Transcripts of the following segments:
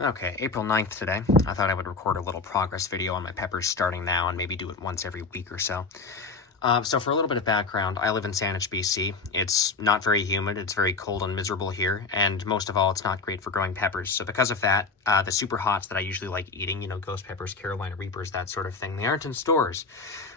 Okay, April 9th today. I thought I would record a little progress video on my peppers starting now and maybe do it once every week or so. So for a little bit of background, I live in Saanich, BC. It's not very humid, it's very cold and miserable here, and most of all, it's not great for growing peppers. So because of that, the super hots that I usually like eating, ghost peppers, Carolina Reapers, that sort of thing, they aren't in stores.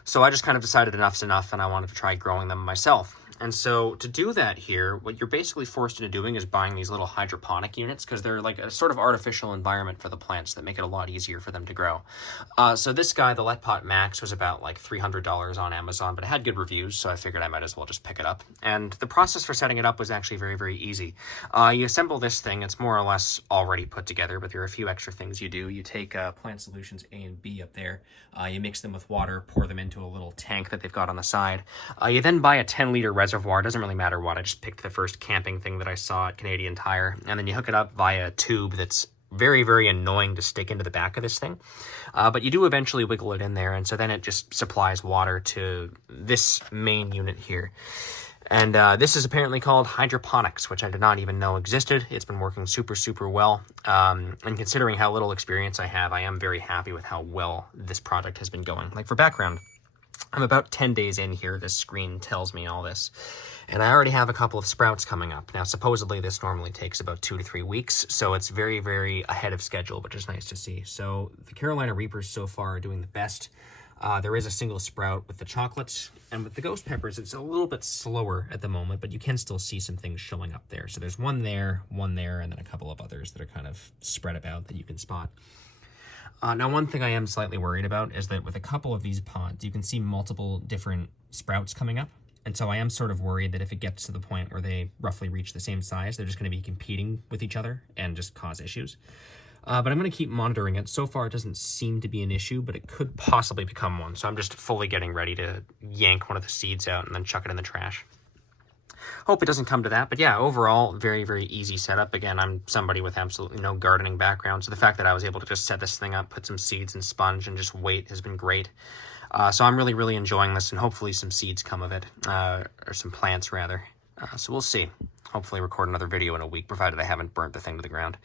So I just kind of decided enough's enough and I wanted to try growing them myself. And so to do that here, what you're basically forced into doing is buying these little hydroponic units because they're like a sort of artificial environment for the plants that make it a lot easier for them to grow. So this guy, the Let Pot Max, was about like $300 on Amazon, but it had good reviews, so I figured I might as well just pick it up. And the process for setting it up was actually very, very easy. You assemble this thing, it's more or less already put together, but there are a few extra things you do. You take Plant Solutions A and B up there, you mix them with water, pour them into a little tank that they've got on the side. You then buy a 10-liter reservoir, doesn't really matter what, I just picked the first camping thing that I saw at Canadian Tire, and then you hook it up via a tube that's very, very annoying to stick into the back of this thing. But you do eventually wiggle it in there, and so then it just supplies water to this main unit here. And this is apparently called hydroponics, which I did not even know existed. It's been working super, super well. And considering how little experience I have, I am very happy with how well this project has been going. Like for background, I'm about 10 days in here. This screen tells me all this. And I already have a couple of sprouts coming up. Now, supposedly this normally takes about 2 to 3 weeks, so it's very, very ahead of schedule, which is nice to see. So the Carolina Reapers so far are doing the best. There is a single sprout with the chocolates, and with the ghost peppers, it's a little bit slower at the moment, but you can still see some things showing up there. So there's one there, and then a couple of others that are kind of spread about that you can spot. Now, one thing I am slightly worried about is that with a couple of these pods, you can see multiple different sprouts coming up. And so I am sort of worried that if it gets to the point where they roughly reach the same size, they're just going to be competing with each other and just cause issues. But I'm going to keep monitoring it. So far, it doesn't seem to be an issue, but it could possibly become one. So I'm just fully getting ready to yank one of the seeds out and then chuck it in the trash. Hope it doesn't come to that. But yeah, overall, very, very easy setup. Again, I'm somebody with absolutely no gardening background. So the fact that I was able to just set this thing up, put some seeds and sponge and just wait has been great. So I'm really, really enjoying this, and hopefully some seeds come of it, or some plants rather. So we'll see. Hopefully record another video in a week, provided I haven't burnt the thing to the ground.